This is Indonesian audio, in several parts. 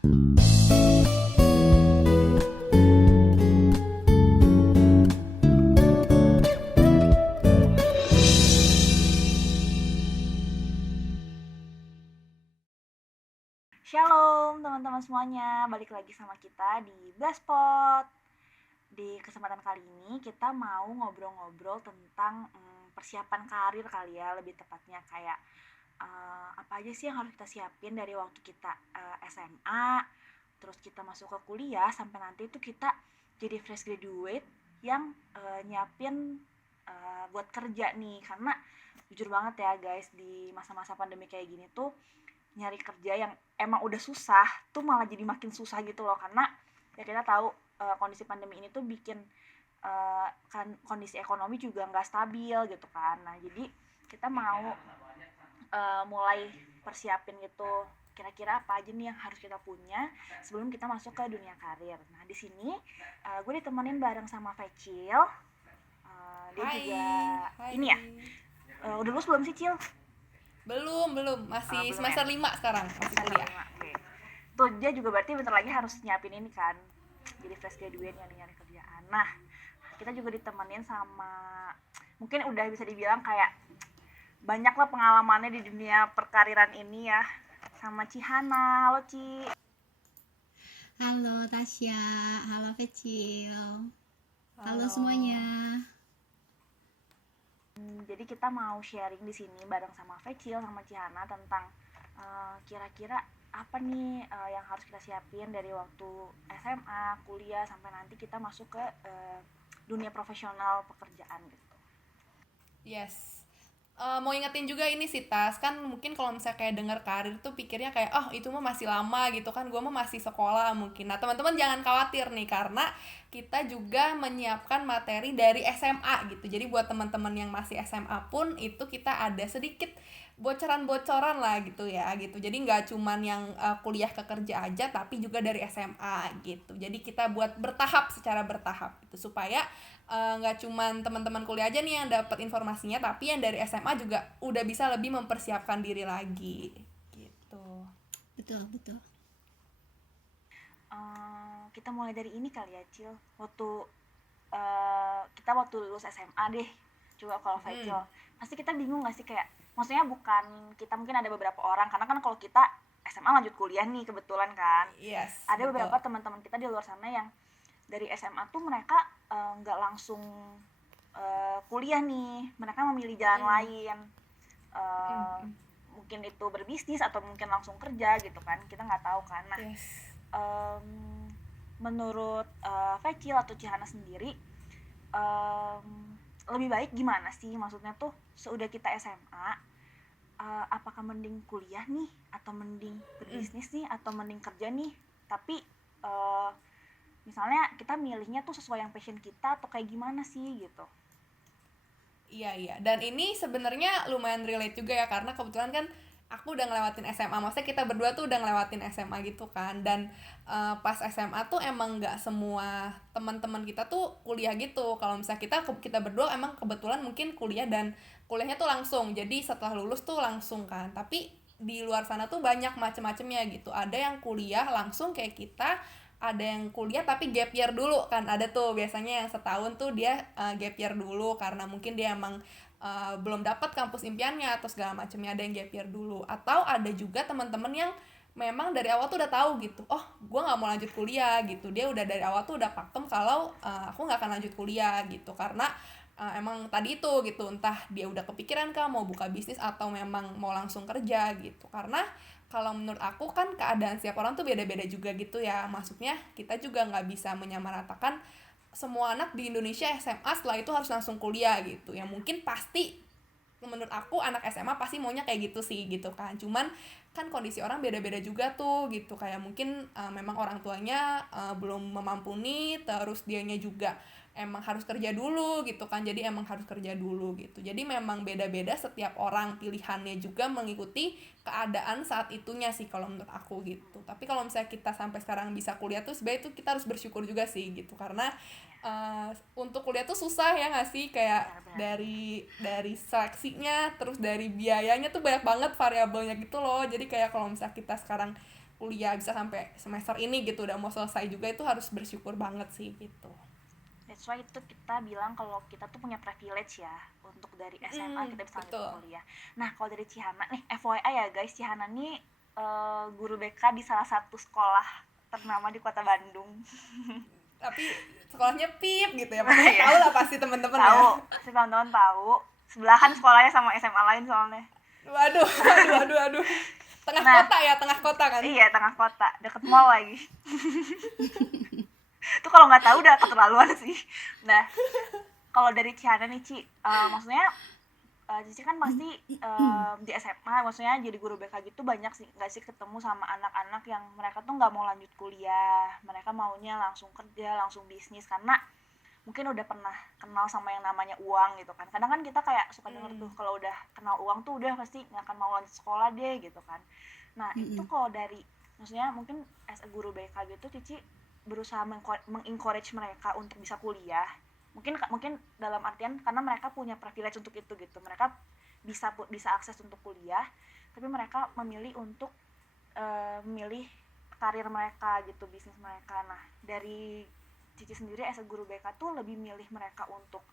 Shalom teman-teman semuanya, balik lagi sama kita di Blastpot. Di kesempatan kali ini kita mau ngobrol-ngobrol tentang persiapan karir kali ya, lebih tepatnya kayak apa aja sih yang harus kita siapin dari waktu kita SMA, terus kita masuk ke kuliah sampai nanti itu kita jadi fresh graduate yang nyiapin buat kerja nih. Karena jujur banget ya guys, di masa-masa pandemi kayak gini tuh nyari kerja yang emang udah susah tuh malah jadi makin susah gitu loh. Karena ya kita tahu kondisi pandemi ini tuh bikin kan kondisi ekonomi juga nggak stabil gitu kan. Nah jadi kita mau mulai persiapin gitu kira-kira apa aja nih yang harus kita punya sebelum kita masuk ke dunia karir. Nah di sini gue ditemenin bareng sama Vecil. Dia Hai, juga hai. ini ya, udah lulus belum sih Cil? Belum, masih Belum ya? semester 5 sekarang, masih Semester kuliah. 5. Oke. Tuh dia juga berarti bentar lagi harus nyiapin ini kan. Jadi fresh graduate nyari kerjaan. Nah, kita juga ditemenin sama mungkin udah bisa dibilang kayak banyak lah pengalamannya di dunia perkariran ini ya. Sama Cihana. Halo Ci. Halo Tasya, halo Kecil, halo Halo. semuanya. Jadi kita mau sharing di sini bareng sama Vecil sama Cihana tentang kira-kira apa nih yang harus kita siapin dari waktu SMA, kuliah sampai nanti kita masuk ke dunia profesional pekerjaan gitu. Yes. Mau ingetin juga ini sih Tas, kan mungkin kalau misalnya kayak denger karir tuh pikirnya kayak oh itu mah masih lama gitu kan, gue mah masih sekolah mungkin. Nah teman-teman jangan khawatir nih karena kita juga menyiapkan materi dari SMA gitu. Jadi buat teman-teman yang masih SMA pun itu kita ada sedikit bocoran-bocoran lah gitu ya gitu. Jadi nggak cuman yang kuliah ke kerja aja tapi juga dari SMA gitu. Jadi kita buat bertahap secara bertahap gitu supaya nggak cuman teman-teman kuliah aja nih yang dapat informasinya tapi yang dari SMA juga udah bisa lebih mempersiapkan diri lagi gitu. Betul. Kita mulai dari ini kali ya Cil. Kita waktu lulus SMA deh. Coba kalau Vecil, pasti kita bingung gak sih kayak, maksudnya bukan kita, mungkin ada beberapa orang, karena kan kalau kita SMA lanjut kuliah nih kebetulan kan. Yes, Ada betul. beberapa teman-teman kita di luar sana yang dari SMA tuh mereka nggak langsung kuliah nih, mereka memilih jalan lain. Mungkin itu berbisnis atau mungkin langsung kerja gitu kan, kita nggak tahu kan. Nah, Yes. menurut Vecil atau Cihana sendiri, lebih baik gimana sih, maksudnya tuh seudah kita SMA, apakah mending kuliah nih atau mending berbisnis nih atau mending kerja nih, tapi misalnya kita milihnya tuh sesuai yang passion kita atau kayak gimana sih gitu. Iya. Dan ini sebenarnya lumayan relate juga ya karena kebetulan kan aku udah ngelewatin SMA. Maksudnya kita berdua tuh udah ngelewatin SMA gitu kan. Dan pas SMA tuh emang nggak semua teman-teman kita tuh kuliah gitu. Kalau misalnya kita berdua emang kebetulan mungkin kuliah dan kuliahnya tuh langsung. Jadi setelah lulus tuh langsung kan. Tapi di luar sana tuh banyak macem-macemnya gitu. Ada yang kuliah langsung kayak kita, ada yang kuliah tapi gap year dulu kan, ada tuh biasanya yang setahun tuh dia gap year dulu karena mungkin dia emang belum dapat kampus impiannya atau segala macamnya, ada yang gap year dulu. Atau ada juga teman-teman yang memang dari awal tuh udah tahu gitu, oh gue nggak mau lanjut kuliah gitu, dia udah dari awal tuh udah pakem kalau aku nggak akan lanjut kuliah gitu karena emang tadi itu gitu, entah dia udah kepikiran kah mau buka bisnis atau memang mau langsung kerja gitu. Karena kalau menurut aku kan keadaan setiap orang tuh beda-beda juga gitu ya, maksudnya kita juga nggak bisa menyamaratakan semua anak di Indonesia SMA setelah itu harus langsung kuliah gitu ya. Mungkin pasti menurut aku anak SMA pasti maunya kayak gitu sih gitu kan, cuman kan kondisi orang beda-beda juga tuh gitu, kayak mungkin memang orang tuanya belum memampuni, terus dianya juga emang harus kerja dulu gitu kan, jadi emang harus kerja dulu gitu. Jadi memang beda-beda setiap orang pilihannya juga mengikuti keadaan saat itunya sih kalau menurut aku gitu. Tapi kalau misalnya kita sampai sekarang bisa kuliah tuh sebenarnya itu kita harus bersyukur juga sih gitu, karena untuk kuliah tuh susah ya nggak sih, kayak dari seleksinya terus dari biayanya tuh banyak banget variabelnya gitu loh. Jadi kayak kalau misalnya kita sekarang kuliah bisa sampai semester ini gitu, udah mau selesai juga, itu harus bersyukur banget sih gitu. That's why itu kita bilang kalau kita tuh punya privilege ya, untuk dari SMA kita bisa lanjut Betul. kuliah. Nah kalau dari Cihana nih, FYI ya guys, Cihana nih guru BK di salah satu sekolah ternama di kota Bandung. Tapi sekolahnya pip gitu ya, makanya tahu lah pasti teman-teman ya. Tahu, pasti teman-teman tahu. Sebelahan sekolahnya sama SMA lain soalnya. Waduh. Tengah Nah, kota ya, tengah kota kan. Iya, tengah kota, deket mall lagi. Itu kalau nggak tahu udah keterlaluan sih. Nah, kalau dari Ciana nih Ci, maksudnya Cici kan pasti di SMA, maksudnya jadi guru BK gitu banyak sih, nggak sih ketemu sama anak-anak yang mereka tuh nggak mau lanjut kuliah, mereka maunya langsung kerja, langsung bisnis, karena mungkin udah pernah kenal sama yang namanya uang gitu kan. Kadang kan kita kayak suka denger tuh kalau udah kenal uang tuh udah pasti nggak akan mau lanjut sekolah deh gitu kan. Nah itu kalau dari, maksudnya mungkin as a guru BK gitu Cici berusaha mengencourage mereka untuk bisa kuliah, mungkin dalam artian karena mereka punya privilege untuk itu gitu, mereka bisa akses untuk kuliah, tapi mereka memilih untuk memilih karir mereka gitu, bisnis mereka. Nah dari Cici sendiri as a guru BK tuh lebih milih mereka untuk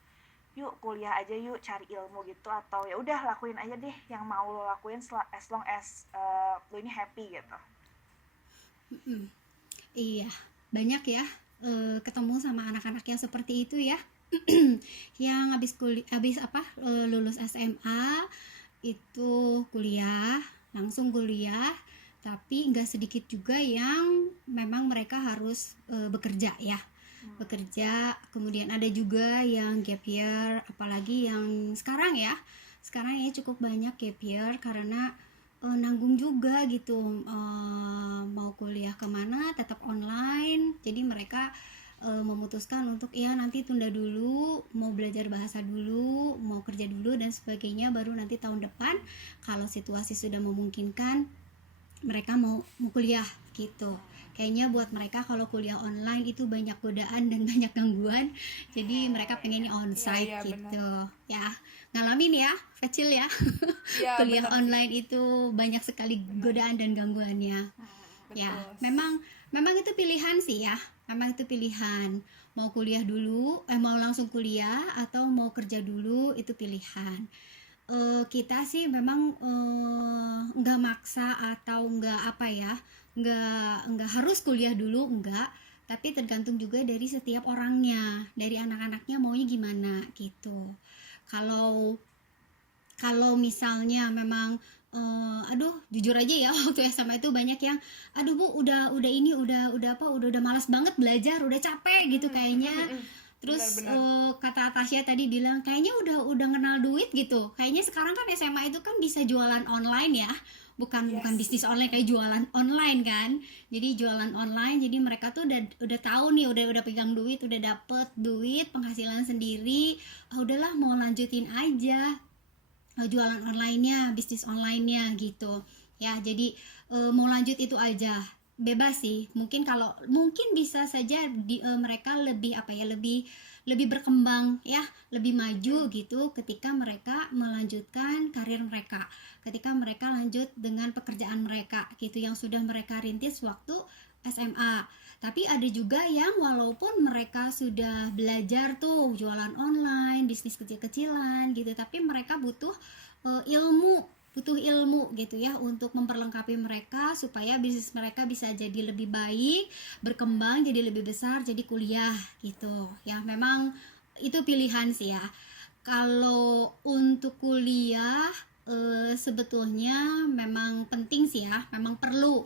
yuk kuliah aja, yuk cari ilmu gitu, atau ya udah lakuin aja deh yang mau lo lakuin as long as lo ini happy gitu. Iya, banyak ya ketemu sama anak-anak yang seperti itu ya. Yang lulus SMA itu langsung kuliah, tapi nggak sedikit juga yang memang mereka harus bekerja ya. Bekerja, kemudian ada juga yang gap year, apalagi yang sekarang ya cukup banyak gap year karena nanggung juga gitu, mau kuliah kemana tetap online, jadi mereka memutuskan untuk ya nanti tunda dulu, mau belajar bahasa dulu, mau kerja dulu dan sebagainya, baru nanti tahun depan kalau situasi sudah memungkinkan mereka mau kuliah gitu. Kayaknya buat mereka kalau kuliah online itu banyak godaan dan banyak gangguan, jadi mereka pengennya onsite Iya, gitu ya. Ngalamin ya kecil ya. Ya, Kuliah bener online itu banyak sekali godaan dan gangguannya. Ya, memang itu pilihan sih ya. Memang itu pilihan. Mau kuliah dulu, mau langsung kuliah atau mau kerja dulu, itu pilihan. Kita sih memang nggak maksa atau nggak harus kuliah dulu, enggak. Tapi tergantung juga dari setiap orangnya, dari anak-anaknya maunya gimana gitu. Kalau misalnya memang jujur aja ya, waktu SMA itu banyak yang Bu udah malas banget belajar, udah capek gitu kayaknya. Terus kata Tasya tadi bilang kayaknya udah kenal duit gitu. Kayaknya sekarang kan SMA itu kan bisa jualan online ya. Bukan bisnis online, kayak jualan online kan. Jadi jualan online, jadi mereka tuh udah tahu nih, udah pegang duit, udah dapet duit, penghasilan sendiri. Udahlah mau lanjutin aja jualan online-nya, bisnis online-nya gitu. Ya, jadi mau lanjut itu aja. Bebas sih. Mungkin bisa saja mereka lebih berkembang ya, lebih maju gitu ketika mereka melanjutkan karir mereka, ketika mereka lanjut dengan pekerjaan mereka gitu yang sudah mereka rintis waktu SMA. Tapi ada juga yang walaupun mereka sudah belajar tuh jualan online, bisnis kecil-kecilan gitu, tapi mereka butuh ilmu gitu ya untuk memperlengkapi mereka supaya bisnis mereka bisa jadi lebih baik, berkembang jadi lebih besar, jadi kuliah gitu ya. Memang itu pilihan sih ya. Kalau untuk kuliah sebetulnya memang penting sih ya, memang perlu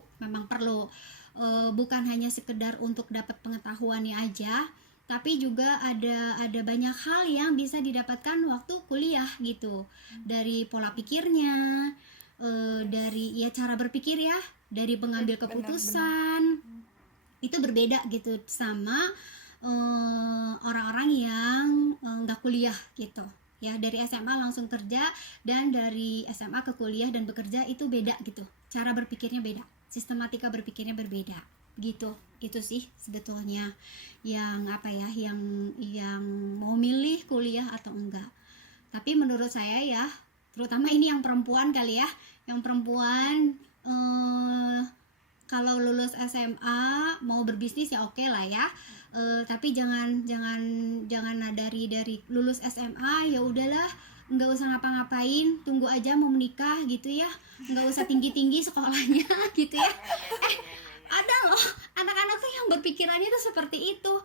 bukan hanya sekedar untuk dapat pengetahuannya aja, tapi juga ada banyak hal yang bisa didapatkan waktu kuliah gitu, dari pola pikirnya, dari ya cara berpikir ya, dari pengambil keputusan. Itu berbeda gitu sama orang-orang yang nggak kuliah gitu ya, dari SMA langsung kerja, dan dari SMA ke kuliah dan bekerja itu beda gitu, cara berpikirnya beda, sistematika berpikirnya berbeda gitu. Itu sih sebetulnya yang yang mau milih kuliah atau enggak. Tapi menurut saya ya, terutama ini yang perempuan kali ya, yang perempuan kalau lulus SMA mau berbisnis ya oke lah ya. Tapi jangan jangan jangan dari lulus SMA ya udahlah nggak usah ngapa-ngapain, tunggu aja mau menikah gitu ya, nggak usah tinggi-tinggi sekolahnya gitu ya. Ada loh anak-anak tuh yang berpikirannya tuh seperti itu.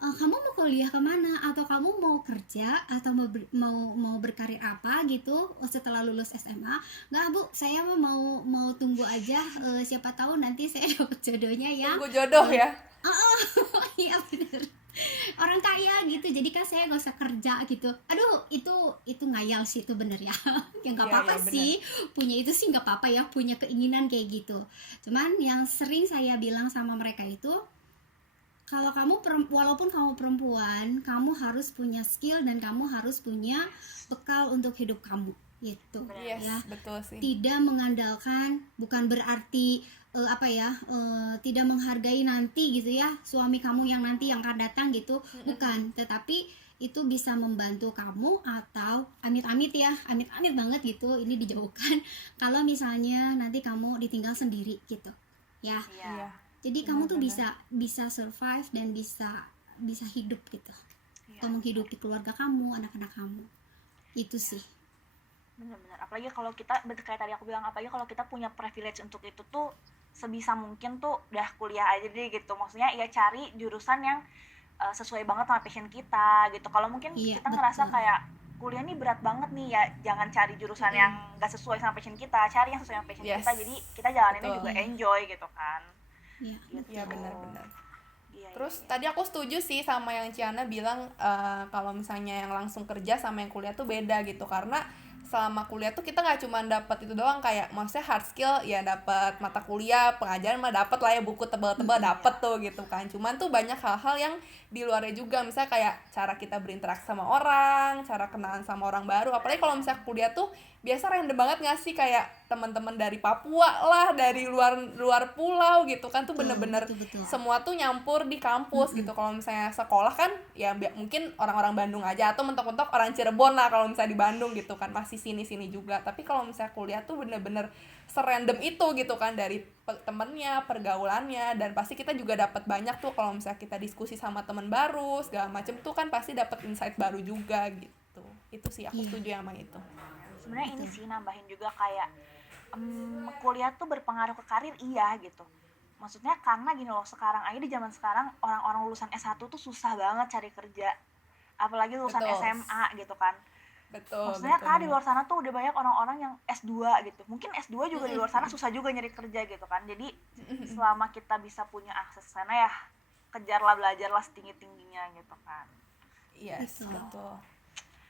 Kamu mau kuliah kemana, atau kamu mau kerja, atau mau berkarir apa gitu setelah lulus SMA? Nggak bu, saya mau tunggu aja, siapa tahu nanti saya dapat jodohnya yang Tunggu jodoh ya. iya bener, orang kaya gitu, jadi kan saya nggak usah kerja gitu. Aduh itu ngayal sih, itu bener ya. Ya nggak Iya, apa-apa iya, bener. sih, punya itu sih nggak apa-apa ya, punya keinginan kayak gitu. Cuman yang sering saya bilang sama mereka itu, kalau kamu walaupun kamu perempuan, kamu harus punya skill dan kamu harus punya bekal untuk hidup kamu gitu. Yes, Ya, betul sih. tidak mengandalkan, bukan berarti tidak menghargai nanti gitu ya suami kamu yang nanti yang akan datang gitu, bukan, tetapi itu bisa membantu kamu, atau amit-amit ya, amit-amit banget gitu ini dijauhkan kalau misalnya nanti kamu ditinggal sendiri gitu ya. Iya. Jadi kamu tuh Benar-benar. bisa survive dan bisa hidup gitu, Iya. atau menghidupi keluarga kamu, anak-anak kamu, itu sih. Benar-benar. Apalagi kalau kita, betul kayak tadi aku bilang, apalagi kalau kita punya privilege untuk itu tuh, sebisa mungkin tuh udah kuliah aja deh gitu. Maksudnya ya cari jurusan yang sesuai banget sama passion kita gitu. Kalau mungkin Iya, kita ngerasa betul. kayak kuliah nih berat banget nih, ya jangan cari jurusan yang gak sesuai sama passion kita, cari yang sesuai sama passion Yes. kita, jadi kita jalaninnya Betul. juga enjoy gitu kan. Iya, Gitu. Iya, benar-benar. Iya, Terus iya. tadi aku setuju sih sama yang Ciana bilang, kalau misalnya yang langsung kerja sama yang kuliah tuh beda gitu, karena selama kuliah tuh kita nggak cuma dapat itu doang, kayak maksudnya hard skill ya, dapat mata kuliah pengajaran mah dapat lah ya, buku tebal-tebal dapat tuh gitu kan. Cuman tuh banyak hal-hal yang di luarnya juga, misalnya kayak cara kita berinteraksi sama orang, cara kenalan sama orang baru. Apalagi kalau misalnya kuliah tuh biasa random banget nggak sih, kayak teman-teman dari Papua lah, dari luar pulau gitu kan, tuh bener-bener betul. semua tuh nyampur di kampus gitu. Kalau misalnya sekolah kan ya mungkin orang-orang Bandung aja, atau mentok-mentok orang Cirebon lah kalau misalnya di Bandung gitu kan, masih sini-sini juga. Tapi kalau misalnya kuliah tuh bener-bener serandom itu gitu kan, dari temennya, pergaulannya, dan pasti kita juga dapat banyak tuh kalau misalnya kita diskusi sama teman baru segala macem tuh kan, pasti dapat insight baru juga gitu. Itu sih aku Iya. setuju sama itu. Sebenarnya ini sih nambahin juga kayak kuliah tuh berpengaruh ke karir, iya gitu. Maksudnya karena gini loh, sekarang aja di zaman sekarang orang-orang lulusan S1 tuh susah banget cari kerja. Apalagi lulusan Betul. SMA gitu kan. Betul. Maksudnya betul kan di banget. luar sana tuh udah banyak orang-orang yang S2 gitu. Mungkin S2 juga di luar sana susah juga nyari kerja gitu kan. Jadi selama kita bisa punya akses ke sana ya, kejarlah, belajarlah setinggi-tingginya gitu kan. Yes, Betul. betul.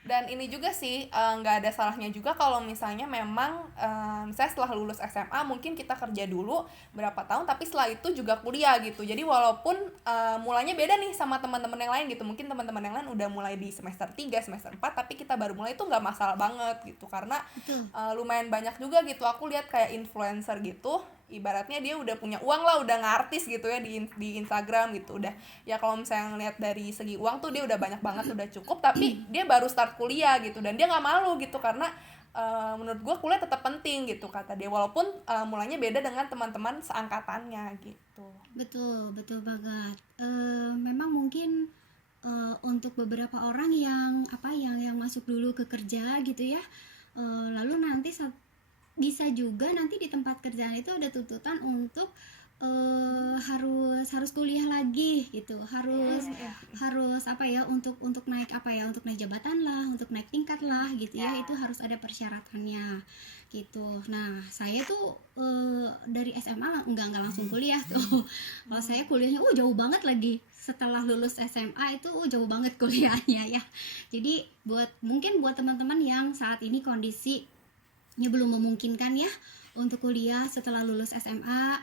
Dan ini juga sih, nggak ada salahnya juga kalau misalnya memang misalnya setelah lulus SMA mungkin kita kerja dulu berapa tahun, tapi setelah itu juga kuliah gitu. Jadi walaupun mulanya beda nih sama teman-teman yang lain gitu, mungkin teman-teman yang lain udah mulai di semester 3, semester 4, tapi kita baru mulai, itu nggak masalah banget gitu. Karena Betul. lumayan banyak juga gitu, aku lihat kayak influencer gitu, ibaratnya dia udah punya uang lah, udah ngartis gitu ya di Instagram gitu, udah ya kalau misalnya ngeliat dari segi uang tuh dia udah banyak banget, udah cukup, tapi dia baru start kuliah gitu, dan dia nggak malu gitu, karena menurut gue kuliah tetap penting gitu kata dia, walaupun mulanya beda dengan teman-teman seangkatannya gitu. Betul banget. Memang mungkin untuk beberapa orang yang yang masuk dulu ke kerja gitu ya, lalu nanti bisa juga nanti di tempat kerjaan itu ada tuntutan untuk harus kuliah lagi gitu, harus untuk naik untuk naik jabatan lah, untuk naik tingkat lah gitu ya, itu harus ada persyaratannya gitu. Nah saya tuh dari SMA enggak langsung kuliah tuh. Kalau saya kuliahnya jauh banget lagi, setelah lulus SMA itu jauh banget kuliahnya ya. Jadi mungkin buat teman-teman yang saat ini kondisinya belum memungkinkan ya untuk kuliah setelah lulus SMA,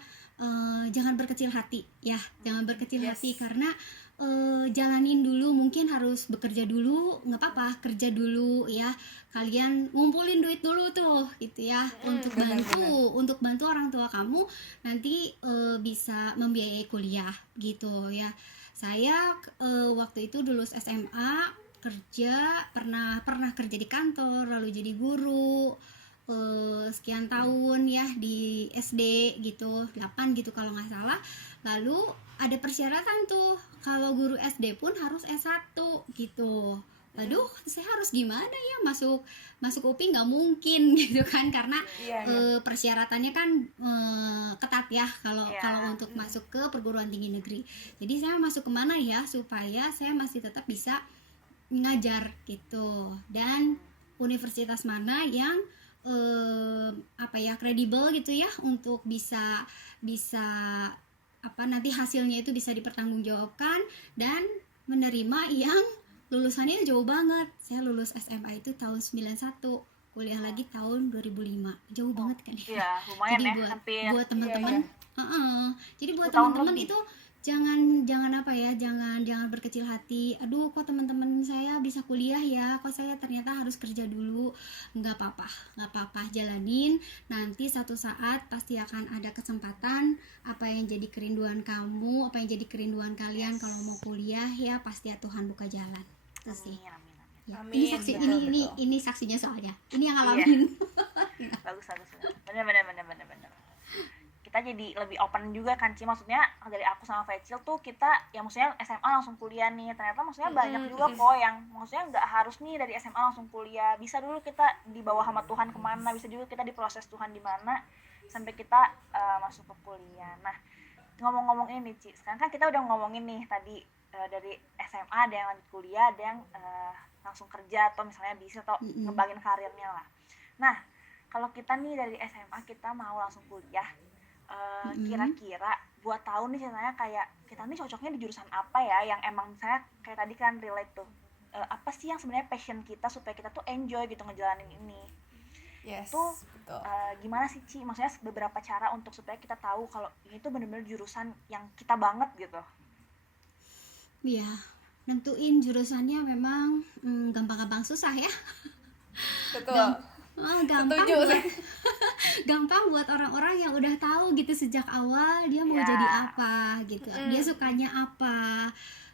jangan berkecil hati ya, jangan berkecil hati, karena jalanin dulu, mungkin harus bekerja dulu, nggak apa-apa, kerja dulu ya, kalian ngumpulin duit dulu tuh gitu ya, untuk bantu orang tua kamu nanti bisa membiayai kuliah gitu ya. Saya waktu itu lulus SMA kerja, pernah kerja di kantor, lalu jadi guru, sekian tahun ya di SD gitu, 8 gitu kalau nggak salah. Lalu ada persyaratan tuh, kalau guru SD pun harus S1 gitu. Aduh, saya harus gimana ya, masuk UPI nggak mungkin gitu kan, karena persyaratannya kan ketat ya kalau untuk masuk ke perguruan tinggi negeri. Jadi saya masuk kemana ya supaya saya masih tetap bisa ngajar gitu, dan universitas mana yang kredibel gitu ya, untuk bisa nanti hasilnya itu bisa dipertanggungjawabkan dan menerima yang lulusannya jauh banget. Saya lulus SMA itu tahun 91, kuliah lagi tahun 2005. Jauh banget kan ya. Iya, lumayan. Jadi buat teman-teman, jadi buat teman-teman itu jangan berkecil hati. Aduh, kok teman-teman saya bisa kuliah ya, kok saya ternyata harus kerja dulu. Nggak apa-apa, jalanin. Nanti satu saat pasti akan ada kesempatan. Apa yang jadi kerinduan kamu, apa yang jadi kerinduan kalian kalau mau kuliah ya, pasti ya Tuhan buka jalan. Itu sih. Ya, Amin. Ini saksinya soalnya. Ini yang ngalamin. Bagus. Bener. Kita jadi lebih open juga kan, Ci. Maksudnya dari aku sama Vecil tuh kita ya maksudnya SMA langsung kuliah nih. Ternyata maksudnya banyak juga kok yang maksudnya nggak harus nih dari SMA langsung kuliah. Bisa dulu kita dibawa sama Tuhan kemana, bisa juga kita diproses Tuhan di mana sampai kita masuk ke kuliah. Nah, ngomong-ngomong ini, Ci, sekarang kan kita udah ngomongin nih tadi dari SMA ada yang lanjut kuliah, ada yang langsung kerja atau misalnya bisa atau ngembangin karirnya lah. Nah, kalau kita nih dari SMA kita mau langsung kuliah, kira-kira buat tahu nih ceritanya kayak kita nih cocoknya di jurusan apa ya, yang emang misalnya kayak tadi kan relate tuh, apa sih yang sebenarnya passion kita supaya kita tuh enjoy gitu ngejalanin ini. Yes, Tuh betul. gimana sih, Ci? Maksudnya beberapa cara untuk supaya kita tahu kalau ini tuh benar-benar jurusan yang kita banget gitu. Iya, nentuin jurusannya memang gampang-gampang susah ya. Betul. Gampang buat orang-orang yang udah tahu gitu sejak awal dia mau jadi apa gitu, dia sukanya apa,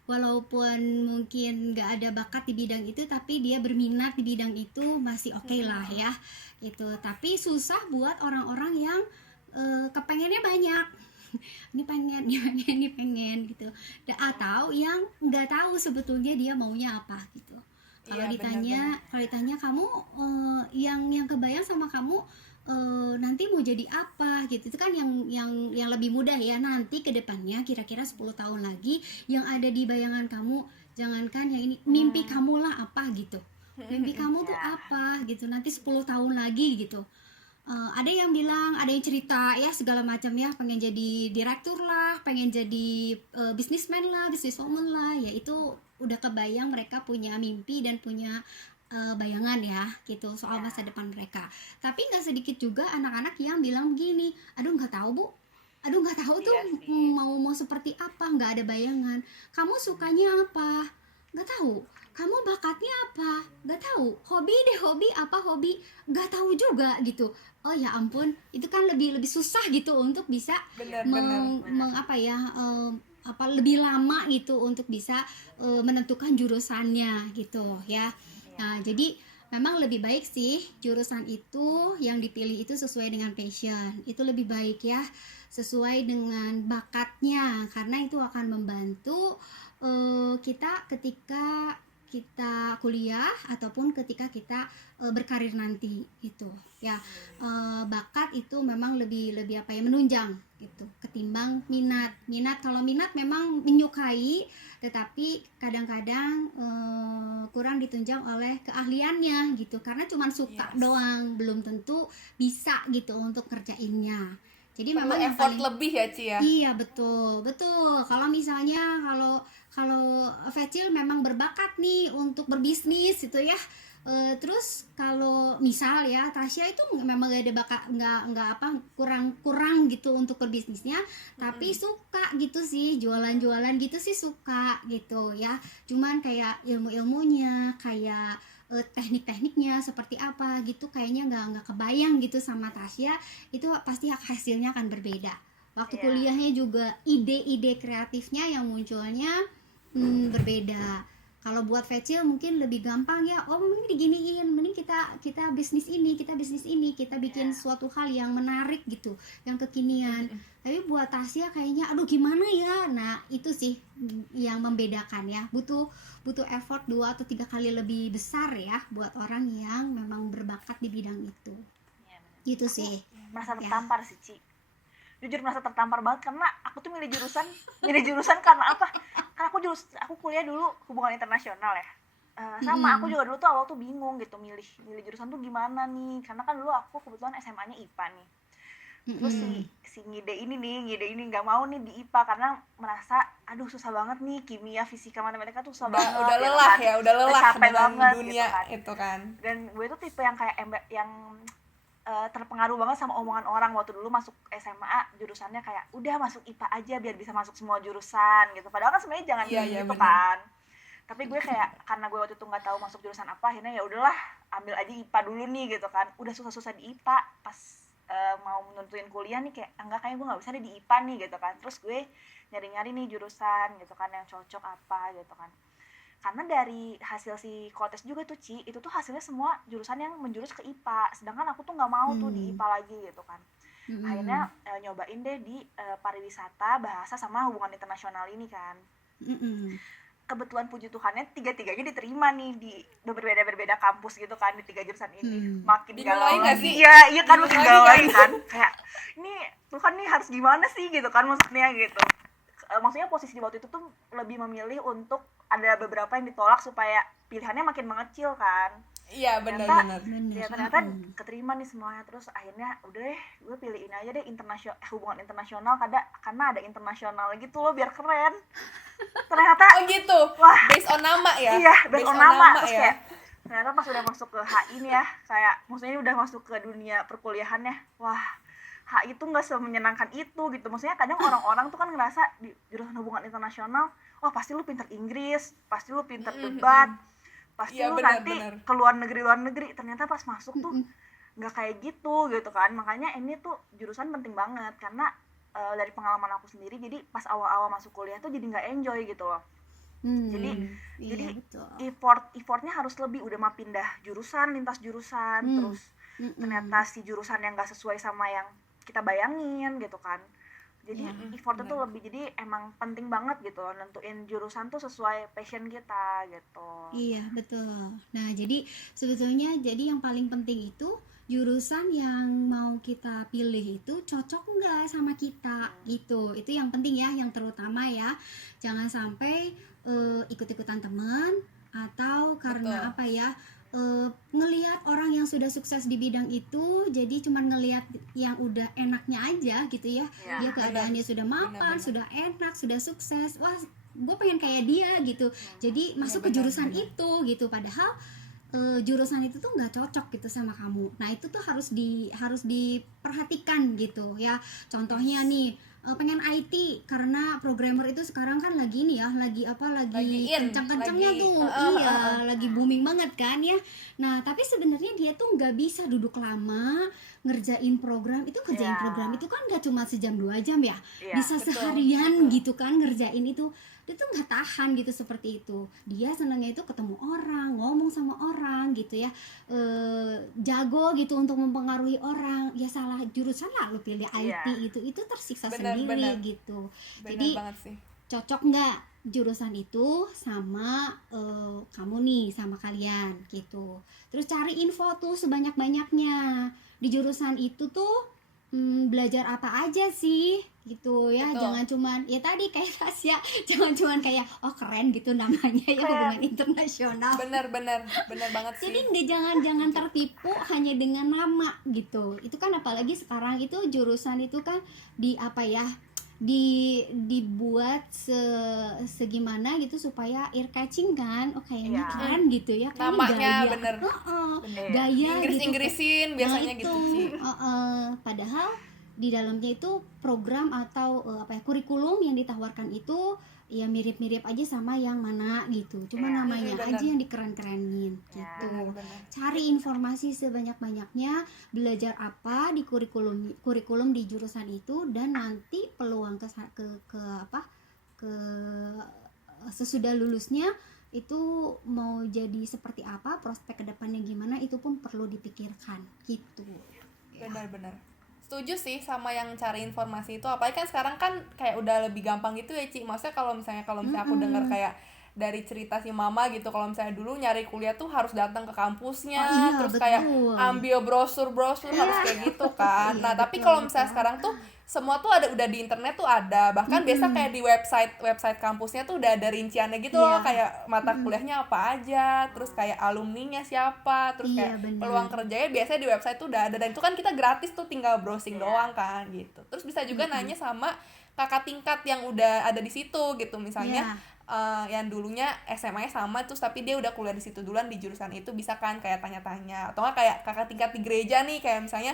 walaupun mungkin nggak ada bakat di bidang itu tapi dia berminat di bidang itu masih oke lah ya gitu. Tapi susah buat orang-orang yang kepengennya banyak, ini pengen gitu, atau yang nggak tahu sebetulnya dia maunya apa gitu. Kalau ditanya kamu yang kebayang sama kamu nanti mau jadi apa gitu, itu kan yang lebih mudah ya. Nanti ke depannya kira-kira 10 tahun lagi yang ada di bayangan kamu, jangankan yang ini, mimpi kamu lah apa gitu, mimpi kamu tuh apa gitu nanti 10 tahun lagi gitu. Ada yang bilang, ada yang cerita ya segala macam ya, pengen jadi direktur lah, pengen jadi businessman lah, businesswoman lah, ya itu udah kebayang mereka punya mimpi dan punya bayangan ya gitu soal masa depan mereka. Tapi nggak sedikit juga anak-anak yang bilang begini, aduh nggak tahu tuh mau seperti apa, nggak ada bayangan. Kamu sukanya apa? Nggak tahu. Kamu bakatnya apa? Nggak tahu. Hobi apa hobi? Nggak tahu juga gitu. Oh ya ampun, itu kan lebih susah gitu untuk bisa lebih lama gitu untuk bisa menentukan jurusannya gitu ya. Nah, jadi memang lebih baik sih jurusan itu yang dipilih itu sesuai dengan passion. Itu lebih baik ya, sesuai dengan bakatnya, karena itu akan membantu kita ketika kita kuliah ataupun ketika kita berkarir nanti itu ya. Bakat itu memang lebih menunjang gitu ketimbang minat. Kalau minat memang menyukai, tetapi kadang-kadang kurang ditunjang oleh keahliannya gitu, karena cuma suka doang, belum tentu bisa gitu untuk kerjainnya. Jadi perlu memang effort lebih ya, Ci ya. Iya, betul. Kalau misalnya kalau Vecil memang berbakat nih untuk berbisnis gitu ya. Terus kalau misal ya Tasya itu memang gak ada bakat, kurang gitu untuk berbisnisnya, tapi suka gitu sih, jualan gitu sih suka gitu ya. Cuman kayak ilmunya, kayak tekniknya seperti apa gitu kayaknya nggak kebayang gitu sama Tasya. Itu pasti hasilnya akan berbeda. Waktu kuliahnya juga ide-ide kreatifnya yang munculnya berbeda. Kalau buat Vecil mungkin lebih gampang ya, oh mending diginiin, mending kita bisnis ini, kita bikin suatu hal yang menarik gitu, yang kekinian. Tapi buat Tasya kayaknya aduh gimana ya. Nah itu sih yang membedakan ya, butuh effort 2 atau 3 kali lebih besar ya buat orang yang memang berbakat di bidang itu. Iya, bener. Gitu sih Merasa ya. tertampar sih, Ci. Jujur merasa tertampar banget karena aku tuh milih jurusan karena apa? Karena aku kuliah dulu hubungan internasional ya. Sama aku juga dulu tuh awal tuh bingung gitu milih jurusan tuh gimana nih, karena kan dulu aku kebetulan SMA-nya IPA nih. Terus si ngide ini nggak mau nih di IPA karena merasa aduh susah banget nih, kimia, fisika, matematika tuh susah banget. Udah lelah kan. ya, udah lelah capek dengan banget dunia gitu kan. itu kan. Dan gue tuh tipe yang kayak yang terpengaruh banget sama omongan orang waktu dulu masuk SMA, jurusannya kayak udah masuk IPA aja biar bisa masuk semua jurusan gitu. Padahal kan sebenarnya jangan gitu bener. kan. Tapi gue kayak karena gue waktu itu nggak tahu masuk jurusan apa, akhirnya ya udahlah ambil aja IPA dulu nih gitu kan. Udah susah-susah di IPA, pas mau nentuin kuliah nih kayak enggak, kayak gue nggak bisa deh di IPA nih gitu kan. Terus gue nyari-nyari nih jurusan gitu kan yang cocok apa gitu kan. Karena dari hasil si Kotes juga tuh Ci, itu tuh hasilnya semua jurusan yang menjurus ke IPA, sedangkan aku tuh nggak mau tuh di IPA lagi gitu kan. Akhirnya nyobain deh di pariwisata, bahasa sama hubungan internasional ini kan. Kebetulan puji Tuhannya tiga-tiganya diterima nih di berbeda kampus gitu kan, di 3 jurusan ini. Makin galau lagi. Iya kan, makin galau lagi kan. Kayak ini Tuhan nih harus gimana sih gitu kan maksudnya gitu. Maksudnya posisi waktu itu tuh lebih memilih untuk ada beberapa yang ditolak supaya pilihannya makin mengecil kan. Iya benar. Ya ternyata keterima nih semuanya. Terus akhirnya udah deh gue pilih ini aja deh, hubungan internasional, karena ada internasional gitu loh biar keren. Ternyata oh gitu. Wah, based on nama ya. Iya, based on nama. Terus ya. kayak ternyata pas udah masuk ke HI nih ya, kayak maksudnya udah masuk ke dunia perkuliahannya, wah HI itu nggak semenyenangkan itu gitu. Maksudnya kadang orang-orang tuh kan ngerasa di jurusan hubungan internasional, wah pasti lu pinter Inggris, pasti lu pinter debat, pasti lu nanti ke luar negeri. Ternyata pas masuk tuh nggak kayak gitu kan. Makanya ini tuh jurusan penting banget karena dari pengalaman aku sendiri, jadi pas awal-awal masuk kuliah tuh jadi nggak enjoy gitu loh. Jadi effortnya harus lebih, udah mah pindah jurusan, lintas jurusan, terus ternyata si jurusan yang nggak sesuai sama yang kita bayangin gitu kan. Jadi effortnya tuh lebih, jadi emang penting banget gitu loh nentuin jurusan tuh sesuai passion kita gitu. Iya betul. Nah jadi sebetulnya yang paling penting itu jurusan yang mau kita pilih itu cocok nggak sama kita gitu. Itu yang penting ya, yang terutama ya. Jangan sampai ikut-ikutan teman atau karena apa ya, ngelihat orang yang sudah sukses di bidang itu, jadi cuman ngelihat yang udah enaknya aja gitu ya. Dia keadaannya sudah mapan, sudah enak, sudah sukses, wah gue pengen kayak dia gitu, jadi masuk ke jurusan itu gitu. Padahal jurusan itu tuh nggak cocok gitu sama kamu. Nah itu tuh harus diperhatikan gitu ya. Contohnya nih, pengen IT karena programmer itu sekarang kan lagi nih ya, lagi kencang-kencangnya tuh, lagi booming banget kan ya. Nah tapi sebenarnya dia tuh nggak bisa duduk lama ngerjain program itu. Program itu kan nggak cuma sejam 2 jam ya, bisa seharian gitu kan ngerjain itu. Dia tuh nggak tahan gitu seperti itu. Dia senangnya itu ketemu orang, ngomong sama orang gitu ya, jago gitu untuk mempengaruhi orang. Ya salah jurusan lah lu pilih IT itu tersiksa sendiri gitu. Jadi cocok nggak jurusan itu sama kamu nih, sama kalian gitu. Terus cari info tuh sebanyak-banyaknya di jurusan itu tuh. Belajar apa aja sih gitu ya. Betul. Jangan cuman ya tadi kayak Tasya, jangan cuman kayak oh keren gitu namanya ya hubungan internasional. Bener banget sih. Jadi jangan tertipu hanya dengan nama gitu. Itu kan apalagi sekarang itu jurusan itu kan di apa ya, dibuat segimana gitu supaya ear catching kan. Oh kayaknya keren gitu ya kan, namanya gaya. bener. Gaya Inggris-Inggrisin gitu. biasanya gitu sih. Padahal di dalamnya itu program atau kurikulum yang ditawarkan itu ya mirip-mirip aja sama yang mana gitu. Cuma namanya aja yang dikeren-kerenin gitu. Cari informasi sebanyak-banyaknya, belajar apa di kurikulum di jurusan itu, dan nanti peluang ke sesudah lulusnya itu mau jadi seperti apa, prospek kedepannya gimana, itu pun perlu dipikirkan gitu ya. Benar-benar setuju sih sama yang cari informasi itu, apalagi kan sekarang kan kayak udah lebih gampang gitu ya Ci. Maksudnya kalau misalnya aku dengar kayak dari cerita si mama gitu, kalau misalnya dulu nyari kuliah tuh harus datang ke kampusnya, iya, terus betul. kayak ambil brosur harus kayak gitu kan. Iya, Nah tapi betul, kalau misalnya betul. sekarang tuh semua tuh udah di internet tuh ada, bahkan biasa kayak di website kampusnya tuh udah ada rinciannya gitu loh, Iya. kayak mata kuliahnya apa aja, terus kayak alumninya siapa, terus Iya, kayak benar. peluang kerjanya biasanya di website tuh udah ada, dan itu kan kita gratis tuh, tinggal browsing doang kan gitu. Terus bisa juga nanya sama kakak tingkat yang udah ada di situ gitu, misalnya yang dulunya SMA-nya sama terus tapi dia udah kuliah di situ duluan di jurusan itu, bisa kan kayak tanya-tanya, atau nggak kayak kakak tingkat di gereja nih, kayak misalnya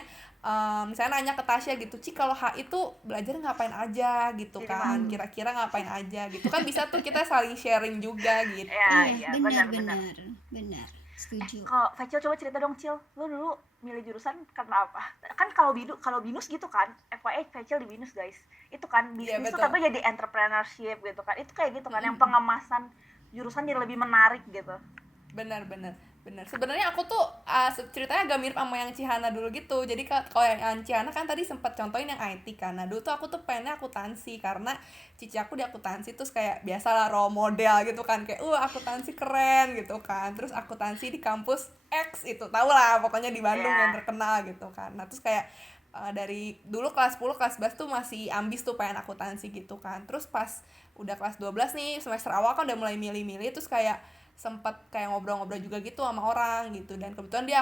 nanya ke Tasya gitu, Ci kalau HI tuh belajar ngapain aja gitu kan, kira-kira ngapain aja gitu kan, bisa tuh kita saling sharing juga gitu. Iya, benar, setuju. Kalau Facil coba cerita dong Cil, lu dulu milih jurusan karena apa? Kan kalau binus gitu kan, FYI Facil di binus guys, itu kan bisnis tuh tapi jadi entrepreneurship gitu kan, itu kayak gitu kan, yang pengemasan jurusan jadi lebih menarik gitu. Benar. Sebenarnya aku tuh ceritanya agak mirip sama yang Cihana dulu gitu. Jadi kalau yang Cihana kan tadi sempat contohin yang IT kan. Nah dulu tuh aku tuh pengennya akuntansi karena cici aku di akuntansi, terus kayak biasalah role model gitu kan, kayak akuntansi keren gitu kan. Terus akuntansi di kampus X itu, tau lah pokoknya di Bandung yang terkenal gitu kan. Nah terus kayak dari dulu kelas 10 kelas 11 tuh masih ambis tuh pengen akuntansi gitu kan. Terus pas udah kelas 12 nih semester awal kan udah mulai milih-milih, terus kayak sempat kayak ngobrol-ngobrol juga gitu sama orang gitu, dan kebetulan dia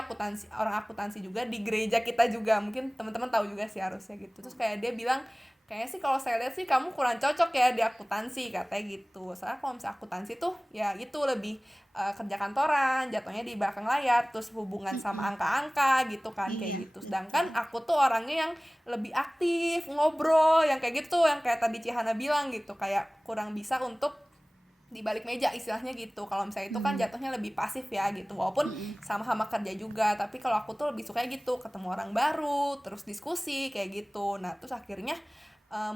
orang akuntansi juga di gereja kita juga, mungkin teman-teman tahu juga sih harusnya gitu. Terus kayak dia bilang kayaknya sih kalau saya lihat sih kamu kurang cocok ya di akuntansi katanya gitu, soalnya kalau misalnya akuntansi tuh ya itu lebih kerja kantoran, jatuhnya di belakang layar, terus hubungan sama angka-angka gitu kan, kayak gitu. Sedangkan aku tuh orangnya yang lebih aktif ngobrol, yang kayak gitu, yang kayak tadi Cihana bilang gitu, kayak kurang bisa untuk di balik meja istilahnya gitu. Kalau misalnya itu kan jatuhnya lebih pasif ya gitu, walaupun sama-sama kerja juga, tapi kalau aku tuh lebih suka gitu, ketemu orang baru, terus diskusi kayak gitu. Nah terus akhirnya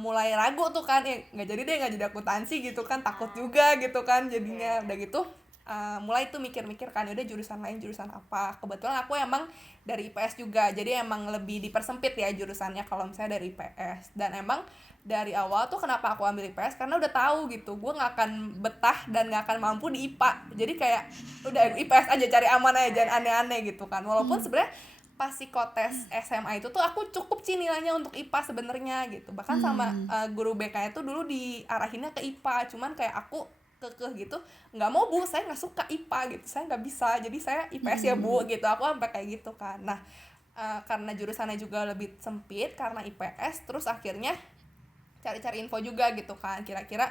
mulai ragu tuh kan, nggak jadi akuntansi gitu kan, takut juga gitu kan jadinya. Udah gitu mulai tuh mikir-mikir kan, udah jurusan lain, jurusan apa. Kebetulan aku emang dari IPS juga, jadi emang lebih dipersempit ya jurusannya kalau misalnya dari IPS. Dan emang dari awal tuh kenapa aku ambil IPS, karena udah tahu gitu gue nggak akan betah dan nggak akan mampu di IPA. Jadi kayak udah IPS aja, cari aman aja, jangan aneh-aneh gitu kan. Walaupun sebenarnya pas psikotes SMA itu tuh aku cukup sih nilainya untuk IPA sebenarnya gitu. Bahkan sama guru BK itu dulu diarahinnya ke IPA, cuman kayak aku kekeh gitu, nggak mau Bu, saya nggak suka IPA gitu, saya nggak bisa, jadi saya IPS ya Bu gitu. Aku sampai kayak gitu kan. Nah karena jurusannya juga lebih sempit karena IPS, terus akhirnya cari-cari info juga gitu kan, kira-kira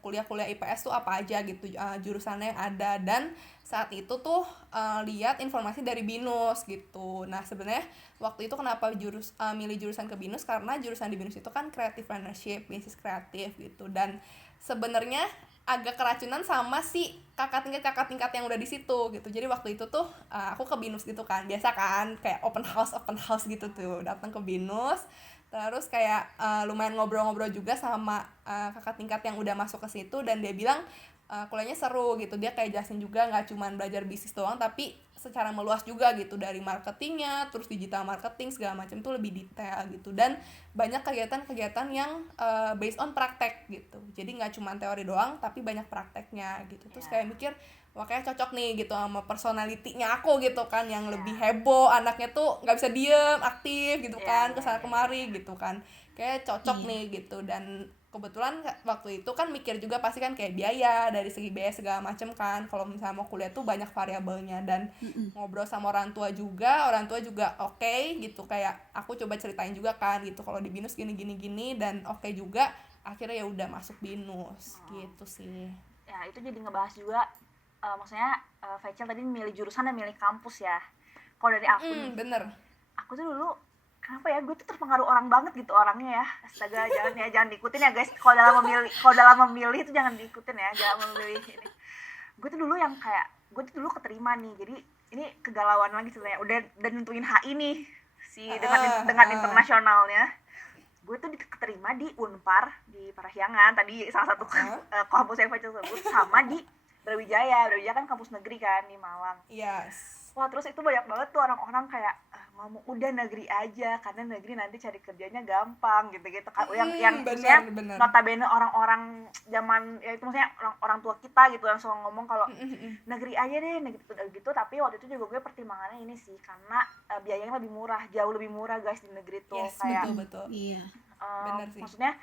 kuliah-kuliah IPS tuh apa aja gitu, jurusannya yang ada. Dan saat itu tuh lihat informasi dari BINUS gitu. Nah sebenarnya waktu itu kenapa milih jurusan ke BINUS, karena jurusan di BINUS itu kan creative leadership, bisnis kreatif gitu. Dan sebenarnya agak keracunan sama si kakak tingkat yang udah di situ gitu. Jadi waktu itu tuh aku ke BINUS gitu kan, biasa kan kayak open house gitu tuh, datang ke BINUS. Terus kayak lumayan ngobrol-ngobrol juga sama kakak tingkat yang udah masuk ke situ, dan dia bilang kuliahnya seru gitu. Dia kayak jelasin juga nggak cuma belajar bisnis doang, tapi secara meluas juga gitu, dari marketingnya, terus digital marketing segala macam tuh lebih detail gitu. Dan banyak kegiatan-kegiatan yang based on praktek gitu. Jadi nggak cuma teori doang, tapi banyak prakteknya gitu. Terus kayak mikir, wah kayak cocok nih gitu sama personality-nya aku gitu kan, yang lebih heboh, anaknya tuh nggak bisa diem, aktif gitu kan, kesana kemari gitu kan, kayak cocok nih gitu. Dan kebetulan waktu itu kan mikir juga pasti kan kayak biaya, dari segi biaya segala macem kan, kalau misalnya mau kuliah tuh banyak variabelnya. Dan ngobrol sama orang tua juga oke gitu, kayak aku coba ceritain juga kan gitu, kalau di BINUS gini, dan oke juga, akhirnya ya udah masuk BINUS gitu sih. Ya itu jadi ngebahas juga, maksudnya Faisal tadi milih jurusan dan milih kampus ya. Kalau dari aku nih, bener, aku tuh dulu kenapa ya, gue tuh terpengaruh orang banget gitu orangnya ya. Astaga, jangan diikutin ya guys. Kalau dalam memilih itu jangan diikutin ya, jangan memilih ini. Gue tuh dulu yang kayak, gue tuh dulu keterima nih. Jadi ini kegalauan lagi sebenarnya. Udah nentuin HI nih, dengan internasionalnya. Gue tuh keterima di Unpar di Parahyangan, tadi salah satu kampus yang Faisal sebut, sama di Brawijaya kan kampus negeri kan di Malang. Yes. Wah, terus itu banyak banget tuh orang-orang kayak ngomong udah negeri aja karena negeri nanti cari kerjanya gampang gitu-gitu kan. Yang maksudnya bener. notabene orang-orang zaman ya itu maksudnya orang tua kita gitu yang selalu ngomong kalau negeri aja deh gitu, tapi waktu itu juga gue pertimbangannya ini sih karena biayanya lebih murah, jauh lebih murah guys di negeri tuh. Yes, kayak betul. Iya. Bener sih. Maksudnya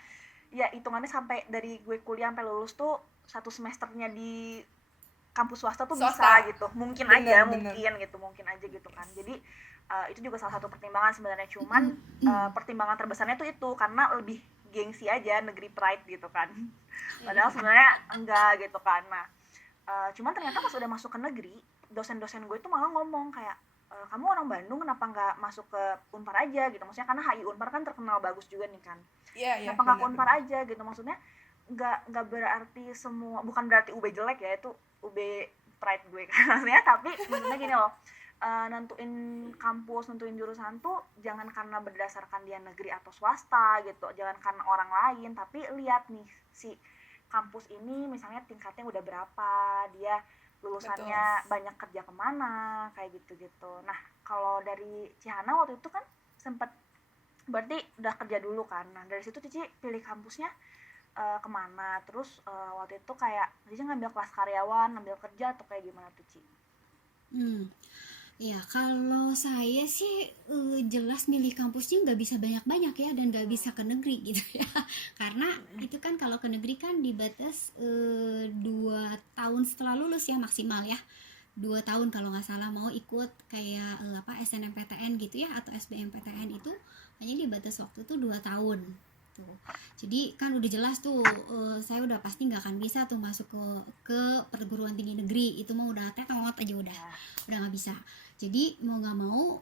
ya hitungannya sampai dari gue kuliah sampai lulus tuh satu semesternya di kampus swasta tuh bisa gitu, mungkin aja gitu kan. Jadi itu juga salah satu pertimbangan sebenarnya, cuman pertimbangan terbesarnya tuh itu karena lebih gengsi aja, negeri pride gitu kan. Padahal sebenarnya enggak gitu kan. Nah, cuman ternyata pas udah masuk ke negeri, dosen-dosen gue tuh malah ngomong kayak kamu orang Bandung kenapa nggak masuk ke Unpar aja gitu, maksudnya karena HI Unpar kan terkenal bagus juga nih kan. Kenapa nggak ke Unpar aja gitu, maksudnya nggak berarti semua, bukan berarti UB jelek ya, itu UB pride gue kan maksudnya, tapi maksudnya gini loh, nentuin kampus, nentuin jurusan tuh jangan karena berdasarkan dia negeri atau swasta gitu, jangan karena orang lain, tapi lihat nih si kampus ini misalnya tingkatnya udah berapa, dia lulusannya banyak kerja kemana, kayak gitu-gitu. Nah kalau dari Cihana waktu itu kan sempet berarti udah kerja dulu kan, nah dari situ Cici pilih kampusnya kemana, terus waktu itu kayak Cici ngambil kelas karyawan, ngambil kerja atau kayak gimana tuh Ci? Ya kalau saya sih jelas milih kampusnya nggak bisa banyak-banyak ya, dan nggak bisa ke negeri gitu ya. Karena itu kan kalau ke negeri kan dibatas 2 tahun setelah lulus ya maksimal ya. 2 tahun kalau nggak salah, mau ikut kayak SNMPTN gitu ya atau SBMPTN itu hanya dibatas waktu tuh 2 tahun. Tuh. Jadi kan udah jelas tuh saya udah pasti nggak akan bisa tuh masuk ke perguruan tinggi negeri, itu mah udah tetot aja udah nggak bisa. Jadi mau nggak mau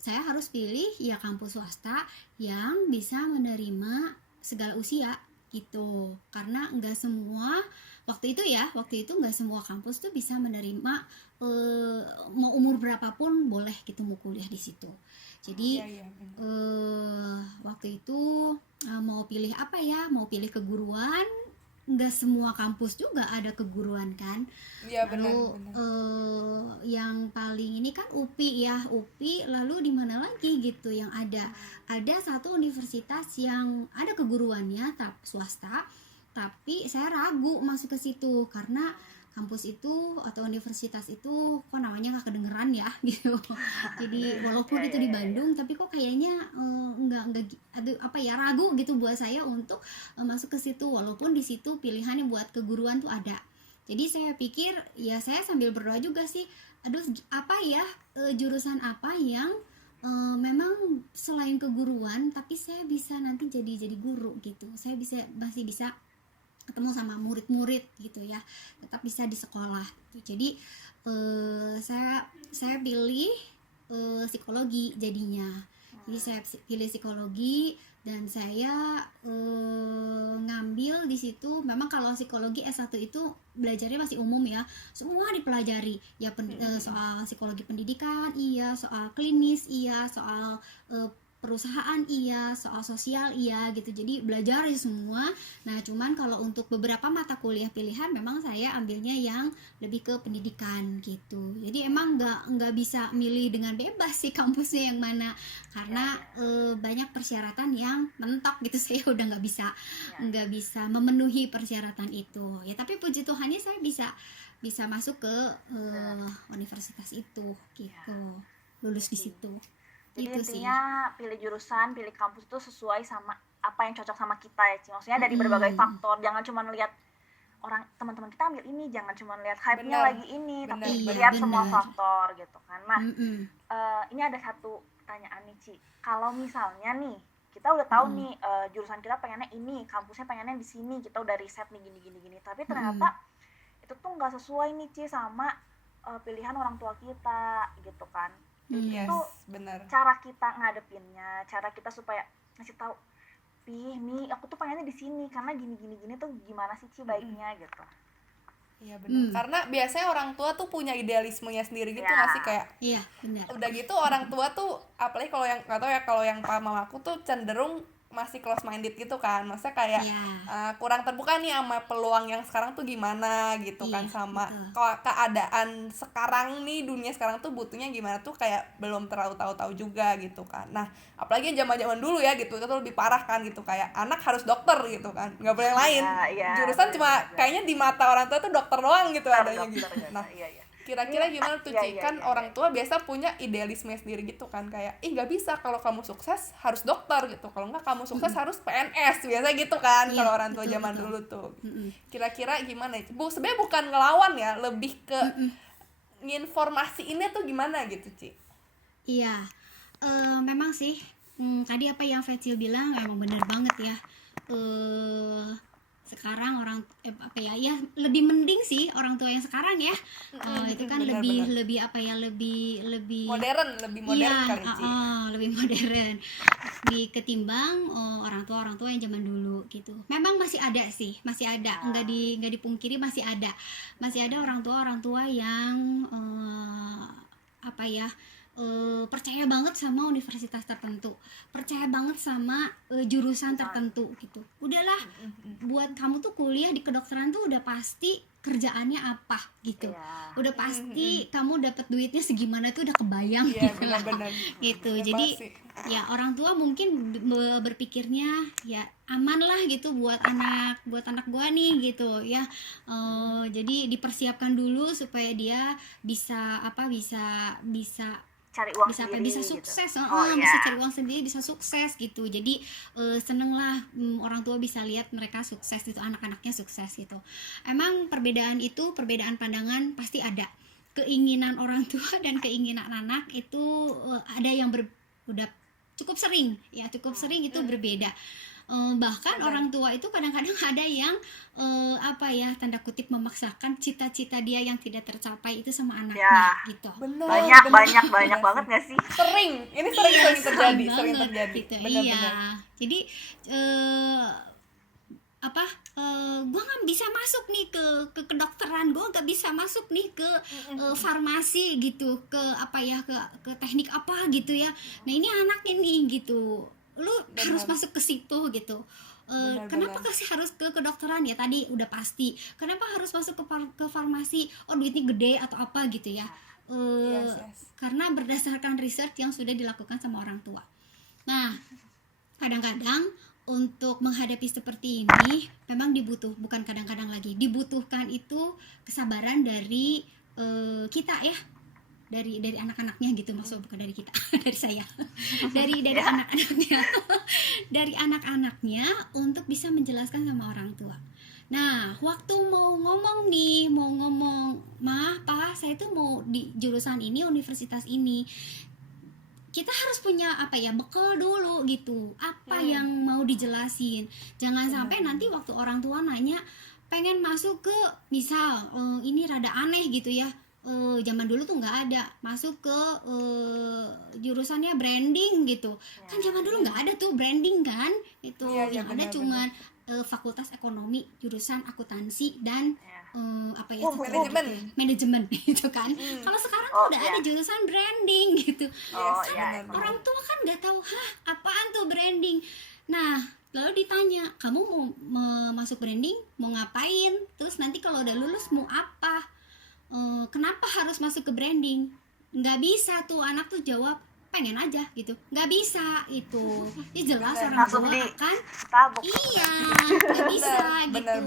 saya harus pilih ya kampus swasta yang bisa menerima segala usia gitu, karena nggak semua waktu itu nggak semua kampus tuh bisa menerima mau umur berapapun boleh gitu mau kuliah di situ. Jadi waktu itu mau pilih apa ya, mau pilih keguruan, nggak semua kampus juga ada keguruan kan. Lalu yang paling ini kan UPI, lalu di mana lagi gitu yang ada satu universitas yang ada keguruannya swasta, tapi saya ragu masuk ke situ karena kampus itu atau universitas itu kok namanya nggak kedengeran ya gitu. Jadi walaupun itu di Bandung tapi kok kayaknya ragu gitu buat saya untuk masuk ke situ, walaupun di situ pilihannya buat keguruan tuh ada. Jadi saya pikir ya saya sambil berdoa juga sih, jurusan apa yang memang selain keguruan tapi saya bisa nanti jadi guru gitu, saya masih bisa ketemu sama murid-murid gitu ya, tetap bisa di sekolah. Jadi saya pilih psikologi jadinya. Jadi saya pilih psikologi dan saya ngambil di situ. Memang kalau psikologi S1 itu belajarnya masih umum ya, semua dipelajari ya, soal psikologi pendidikan iya, soal klinis iya, soal perusahaan iya, soal sosial iya gitu. Jadi belajar semua. Nah cuman kalau untuk beberapa mata kuliah pilihan memang saya ambilnya yang lebih ke pendidikan gitu. Jadi emang nggak bisa milih dengan bebas sih kampusnya yang mana, karena banyak persyaratan yang mentok gitu. Saya udah nggak bisa memenuhi persyaratan itu ya, tapi puji Tuhannya saya bisa masuk ke universitas itu gitu, lulus di situ. Jadi itu intinya sih. Pilih jurusan, pilih kampus itu sesuai sama apa yang cocok sama kita ya Ci. Maksudnya dari berbagai faktor, jangan cuma lihat orang teman-teman kita ambil ini, jangan cuma lihat hype-nya lagi ini, tapi lihat semua faktor gitu kan. Nah ini ada satu pertanyaan nih Ci, kalau misalnya nih kita udah tahu nih jurusan kita pengennya ini, kampusnya pengennya di sini, kita udah riset nih gini, tapi ternyata itu tuh nggak sesuai nih Ci sama pilihan orang tua kita gitu kan. Yes, itu benar. Cara kita ngadepinnya, cara kita supaya ngasih tahu, nih aku tuh pengennya di sini karena gini tuh gimana sih Ci baiknya gitu. Iya benar. Karena biasanya orang tua tuh punya idealismenya sendiri gitu nggak sih, kayak benar. Udah gitu orang tua tuh apalagi kalau yang nggak tahu ya, kalau yang mamaku tuh cenderung masih close minded gitu kan, maksudnya kayak Iya. kurang terbuka nih sama peluang yang sekarang tuh gimana gitu kan, Iya, sama betul. keadaan sekarang nih, dunia sekarang tuh butuhnya gimana tuh kayak belum terlalu tahu-tahu juga gitu kan. Nah apalagi zaman-zaman dulu ya gitu, itu tuh lebih parah kan gitu, kayak anak harus dokter gitu kan, nggak boleh yang lain, Iya, jurusan cuma benar. kayaknya di mata orang tua tuh dokter doang gitu Dokter, adanya gitu. dokter, Nah iya, iya. kira-kira gimana tuh Iya, Ci? iya, Kan iya, orang iya. tua biasa punya idealisme sendiri gitu kan, kayak ih nggak bisa, kalau kamu sukses harus dokter gitu, kalau nggak kamu sukses harus PNS, biasa gitu kan Iya, kalau orang tua betul, zaman betul. dulu tuh. Mm-mm. Kira-kira gimana itu Bu? Sebenarnya bukan ngelawan ya, lebih ke Mm-mm. nginformasiinnya tuh gimana gitu Ci. Iya, memang sih tadi apa yang Fatil bilang emang bener banget ya. Sekarang orang apa ya, ya lebih mending sih orang tua yang sekarang ya. Itu kan Benar-benar. lebih apa ya, lebih Lebih modern iya, kali Ci. lebih modern ketimbang orang tua yang zaman dulu gitu. Memang masih ada sih, masih ada, nggak dipungkiri masih ada orang tua yang apa ya, percaya banget sama universitas tertentu, percaya banget sama jurusan tertentu gitu. Udahlah, buat kamu tuh kuliah di kedokteran tuh udah pasti kerjaannya apa gitu, Iya. udah pasti kamu dapat duitnya segimana tuh udah kebayang Iya gitu lah. benar-benar Gitu. Benar Jadi banget sih. ya orang tua mungkin berpikirnya ya aman lah gitu buat anak gua nih gitu ya. Jadi dipersiapkan dulu supaya dia bisa Cari uang bisa apa sendiri bisa gitu. sukses, Oh, bisa iya. cari uang sendiri, bisa sukses gitu. Jadi seneng lah orang tua bisa lihat mereka sukses gitu, anak-anaknya sukses gitu. Emang perbedaan pandangan pasti ada. Keinginan orang tua dan keinginan anak itu ada yang udah cukup sering itu berbeda. Bahkan orang tua itu kadang-kadang ada yang apa ya, tanda kutip memaksakan cita-cita dia yang tidak tercapai itu sama anaknya Ya. gitu. Benar, Banyak benar banget sih. nggak sih? Ini sering terjadi, sering banget terjadi. gitu. Benar-benar. Iya, jadi apa, gue nggak bisa masuk nih ke kedokteran, gue nggak bisa masuk nih ke farmasi gitu, ke apa ya, ke teknik apa gitu ya. Nah ini anaknya nih gitu, lu harus masuk ke situ gitu. Kenapa sih harus ke kedokteran? Ya tadi udah pasti. Kenapa harus masuk ke farmasi? Oh duitnya gede atau apa gitu ya. Yes. Karena berdasarkan research yang sudah dilakukan sama orang tua. Nah, kadang-kadang untuk menghadapi seperti ini memang bukan kadang-kadang lagi, dibutuhkan itu kesabaran dari kita ya, dari anak-anaknya gitu, maksud bukan dari kita dari saya dari anak-anaknya dari anak-anaknya untuk bisa menjelaskan sama orang tua. Nah, waktu mau ngomong mah, pa, saya tuh mau di jurusan ini, universitas ini, kita harus punya apa ya, bekal dulu gitu, apa yang mau dijelasin. Jangan sampai nanti waktu orang tua nanya pengen masuk ke misal ini rada aneh gitu ya, zaman dulu tuh nggak ada masuk ke jurusannya branding gitu kan, zaman dulu nggak ada tuh branding kan itu. Yang ada cuman fakultas ekonomi jurusan akuntansi dan apa ya, manajemen gitu kan. Kalau sekarang tuh udah ada jurusan branding gitu. Orang tua kan nggak tahu apaan tuh branding. Nah lalu ditanya, kamu mau masuk branding mau ngapain, terus nanti kalau udah lulus mau apa, kenapa harus masuk ke branding? Nggak bisa tuh anak tuh jawab pengen aja gitu, nggak bisa itu. Ya jelas orang tua akan iya nggak bisa gitu.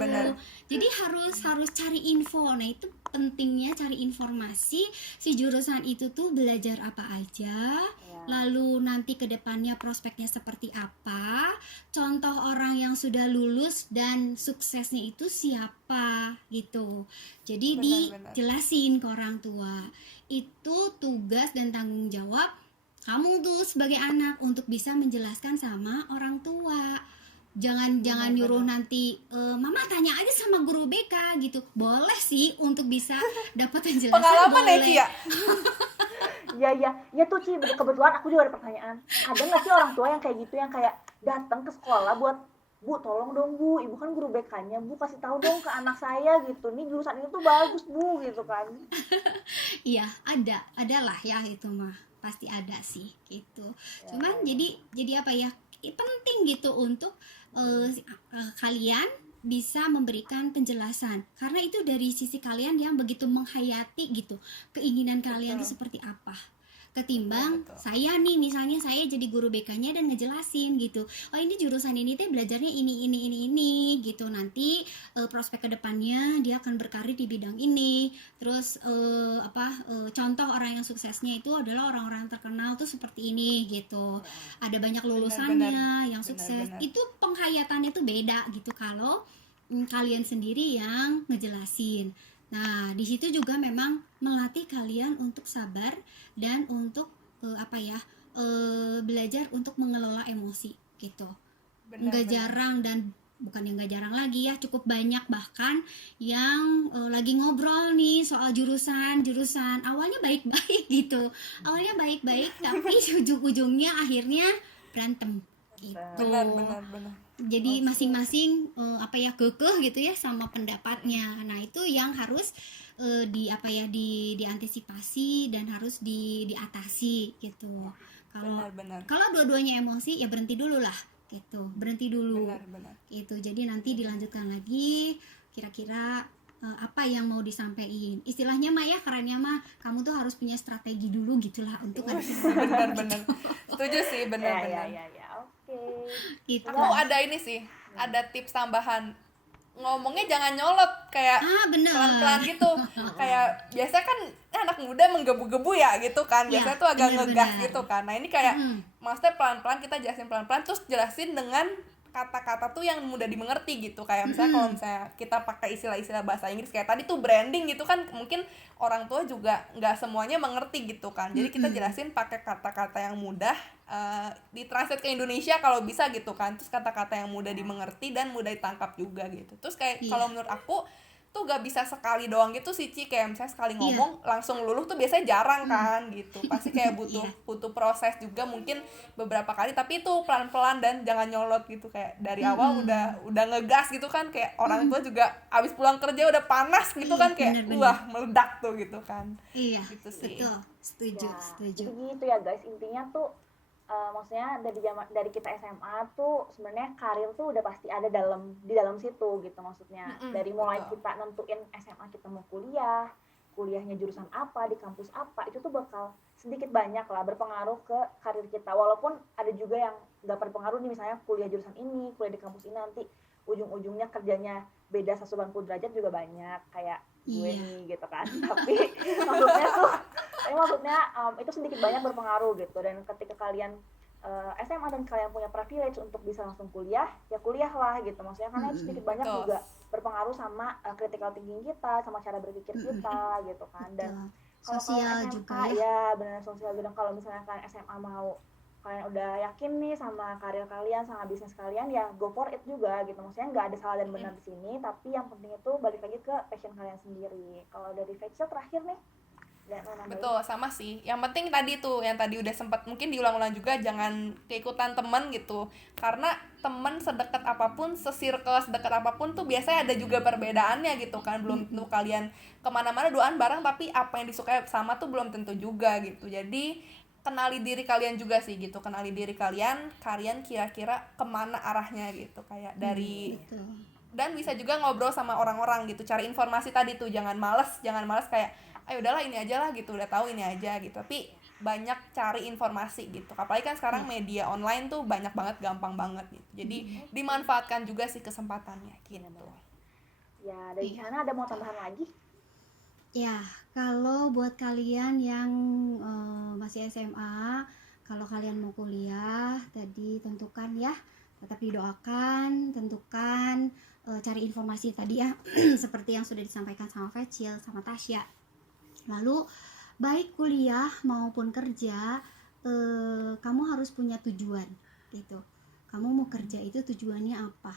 Jadi harus cari info. Nah itu pentingnya cari informasi, si jurusan itu tuh belajar apa aja, lalu nanti kedepannya prospeknya seperti apa, contoh orang yang sudah lulus dan suksesnya itu siapa gitu. Jadi dijelasin ke orang tua. Itu tugas dan tanggung jawab kamu tuh sebagai anak untuk bisa menjelaskan sama orang tua. Jangan nyuruh nanti mama tanya aja sama guru BK gitu. Boleh sih untuk bisa dapat penjelasan. Pengalaman boleh. Ya Ci ya? Ya tuh Ci, kebetulan aku juga ada pertanyaan. Ada nggak sih orang tua yang kayak gitu, yang kayak datang ke sekolah buat, Bu tolong dong Bu, ibu kan guru BK-nya, Bu kasih tahu dong ke anak saya gitu, nih jurusan ini tuh bagus Bu gitu kan. Iya ada lah ya, itu mah pasti ada sih gitu. Cuman jadi apa ya, penting gitu untuk kalian bisa memberikan penjelasan, karena itu dari sisi kalian yang begitu menghayati gitu keinginan kalian itu seperti apa, ketimbang Betul. saya nih misalnya saya jadi guru BK-nya dan ngejelasin gitu, oh ini jurusan ini teh belajarnya ini gitu, nanti prospek kedepannya dia akan berkarir di bidang ini, terus contoh orang yang suksesnya itu adalah orang-orang terkenal tuh seperti ini gitu, ada banyak lulusannya yang sukses. Benar. Itu penghayatannya tuh beda gitu kalau kalian sendiri yang ngejelasin. Nah, di situ juga memang melatih kalian untuk sabar dan untuk belajar untuk mengelola emosi gitu. Nggak jarang, dan bukan yang nggak jarang lagi ya, cukup banyak bahkan yang lagi ngobrol nih soal jurusan awalnya baik-baik gitu, awalnya baik-baik tapi ujung-ujungnya akhirnya berantem gitu. Benar. Jadi masing-masing kekeh gitu ya sama pendapatnya. Nah, itu yang harus diantisipasi dan harus diatasi gitu. Kalau dua-duanya emosi ya berhenti dulu lah gitu. Berhenti dulu. Benar. Gitu. Jadi nanti dilanjutkan lagi kira-kira apa yang mau disampaikan. Istilahnya mah ya, kerennya mah kamu tuh harus punya strategi dulu gitulah untuk benar. Setuju sih, benar. Oke. Gitu. Aku ada ini sih, ada tips tambahan. Ngomongnya jangan nyolot, kayak pelan-pelan gitu. Kayak biasanya kan anak muda menggebu-gebu ya gitu kan. Biasanya tuh agak ngegas gitu kan. Nah, ini kayak maksudnya pelan-pelan, kita jelasin pelan-pelan, terus jelasin dengan kata-kata tuh yang mudah dimengerti gitu. Kayak misalnya kalau misalnya kita pakai istilah-istilah bahasa Inggris kayak tadi tuh branding gitu kan, mungkin orang tua juga nggak semuanya mengerti gitu kan. Jadi kita jelasin pakai kata-kata yang mudah, ditranslate ke Indonesia kalau bisa gitu kan. Terus kata-kata yang mudah dimengerti dan mudah ditangkap juga gitu. Terus kayak kalau menurut aku tuh gak bisa sekali doang gitu sih, Ci. Kayak misalnya sekali ngomong langsung luluh tuh biasanya jarang kan gitu. Pasti kayak butuh proses juga, mungkin beberapa kali, tapi itu pelan-pelan dan jangan nyolot gitu. Kayak dari awal udah ngegas gitu kan, kayak orang tua juga abis pulang kerja udah panas gitu kan, kayak wah meledak tuh gitu kan. Iya, gitu sih. betul, setuju. Jadi gitu ya guys, intinya tuh maksudnya dari kita SMA tuh sebenarnya karir tuh udah pasti ada di dalam situ gitu, maksudnya dari mulai kita nentuin SMA kita mau kuliahnya jurusan apa, di kampus apa, itu tuh bakal sedikit banyak lah berpengaruh ke karir kita, walaupun ada juga yang nggak berpengaruh nih, misalnya kuliah jurusan ini, kuliah di kampus ini, nanti ujung-ujungnya kerjanya beda 180 derajat juga banyak, kayak gue nih gitu kan. Tapi maksudnya itu sedikit banyak berpengaruh gitu. Dan ketika kalian SMA dan kalian punya privilege untuk bisa langsung kuliah, ya kuliah lah gitu, maksudnya karena itu sedikit banyak juga berpengaruh sama critical thinking kita, sama cara berpikir kita gitu kan. Dan kalau sosial SMA, juga ya benar, sosial juga. Kalau misalnya kalian SMA kalian udah yakin nih sama karir kalian, sama bisnis kalian, ya go for it juga gitu. Maksudnya nggak ada salah dan benar di sini, tapi yang penting itu balik lagi ke passion kalian sendiri. Kalau dari Rachel terakhir nih, betul, sama sih. Yang penting tadi tuh, yang tadi udah sempat mungkin diulang-ulang juga, jangan keikutan teman gitu. Karena teman sedekat apapun, sesirkel sedekat apapun tuh biasanya ada juga perbedaannya gitu kan. Belum tentu kalian kemana-mana doan bareng, tapi apa yang disukai sama tuh belum tentu juga gitu. Jadi kenali diri kalian juga sih gitu, kenali diri kalian kira-kira kemana arahnya gitu, kayak dari dan bisa juga ngobrol sama orang-orang gitu, cari informasi tadi tuh, jangan males kayak ayo udahlah ini aja lah gitu, udah tahu ini aja gitu, tapi banyak cari informasi gitu, apalagi kan sekarang media online tuh banyak banget, gampang banget gitu, jadi dimanfaatkan juga sih kesempatannya gitu. Ya, dari sana ada mau tambahan lagi? Ya, kalau buat kalian yang masih SMA, kalau kalian mau kuliah, tadi tentukan ya, tetap didoakan, tentukan, cari informasi tadi ya, seperti yang sudah disampaikan sama Rachel, sama Tasya. Lalu, baik kuliah maupun kerja, kamu harus punya tujuan, gitu. Kamu mau kerja itu tujuannya apa?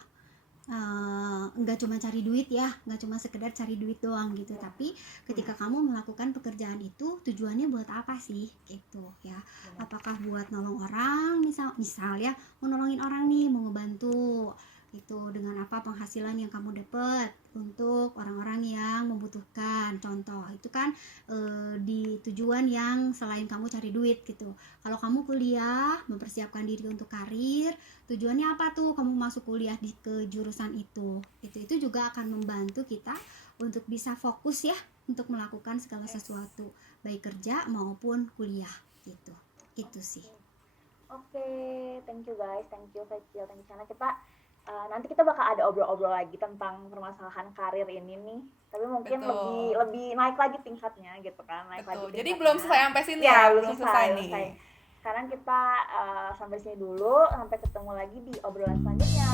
Nggak cuma cari duit ya, nggak cuma sekedar cari duit doang gitu, tapi ketika kamu melakukan pekerjaan itu tujuannya buat apa sih gitu ya. Apakah buat nolong orang, misal ya mau nolongin orang nih, mau ngebantu Itu dengan apa penghasilan yang kamu dapat untuk orang-orang yang membutuhkan. Contoh itu kan di tujuan yang selain kamu cari duit gitu. Kalau kamu kuliah mempersiapkan diri untuk karir, tujuannya apa tuh kamu masuk kuliah ke jurusan itu juga akan membantu kita untuk bisa fokus ya untuk melakukan segala sesuatu, baik kerja maupun kuliah gitu. Itu sih. Oke, thank you guys, thank you Fecil, thank you Sana. Nanti kita bakal ada obrol-obrol lagi tentang permasalahan karir ini nih. Tapi mungkin Betul. lebih naik lagi tingkatnya gitu kan, naik Betul. lagi Jadi tingkatnya. belum selesai sampai sini Ya, ya, belum selesai nih. Sekarang kita sampai sini dulu, sampai ketemu lagi di obrolan selanjutnya.